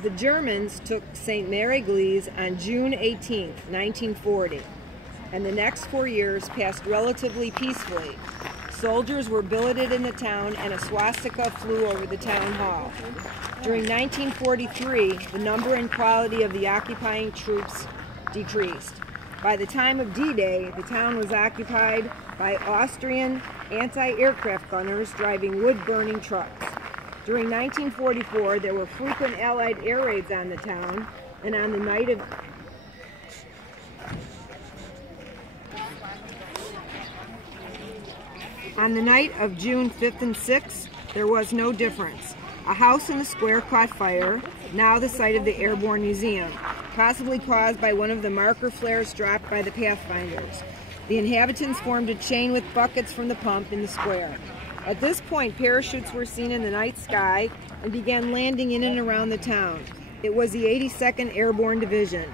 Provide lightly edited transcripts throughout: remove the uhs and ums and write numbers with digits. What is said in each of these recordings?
The Germans took St. Mary Eglise on June 18, 1940, and the next 4 years passed relatively peacefully. Soldiers were billeted in the town and a swastika flew over the town hall. During 1943, the number and quality of the occupying troops decreased. By the time of D-Day, the town was occupied by Austrian anti-aircraft gunners driving wood-burning trucks. During 1944, there were frequent Allied air raids on the town, and on the night of June 5th and 6th, there was no difference. A house in the square caught fire, now the site of the Airborne Museum, possibly caused by one of the marker flares dropped by the Pathfinders. The inhabitants formed a chain with buckets from the pump in the square. At this point, parachutes were seen in the night sky and began landing in and around the town. It was the 82nd Airborne Division.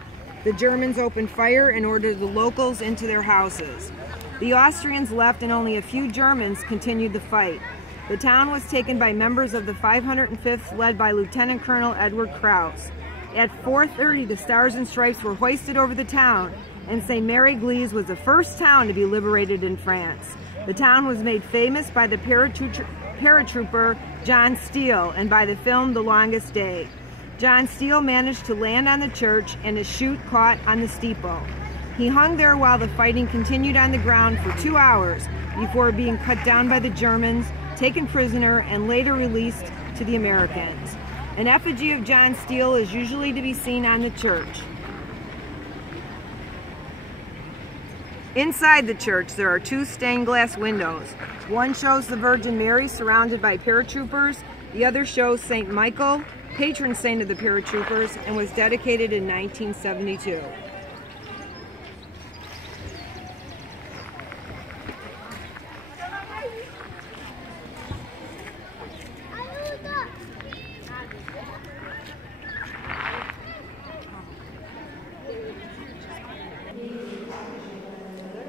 The Germans opened fire and ordered the locals into their houses. The Austrians left and only a few Germans continued the fight. The town was taken by members of the 505th led by Lieutenant Colonel Edward Krauss. At 4:30, the Stars and Stripes were hoisted over the town, and St. Mary Eglise was the first town to be liberated in France. The town was made famous by the paratrooper John Steele and by the film The Longest Day. John Steele managed to land on the church and his chute caught on the steeple. He hung there while the fighting continued on the ground for 2 hours before being cut down by the Germans, taken prisoner, and later released to the Americans. An effigy of John Steele is usually to be seen on the church. Inside the church, there are 2 stained glass windows. One shows the Virgin Mary surrounded by paratroopers. The other shows St. Michael, patron saint of the paratroopers, and was dedicated in 1972.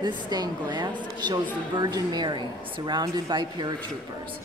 This stained glass shows the Virgin Mary surrounded by paratroopers.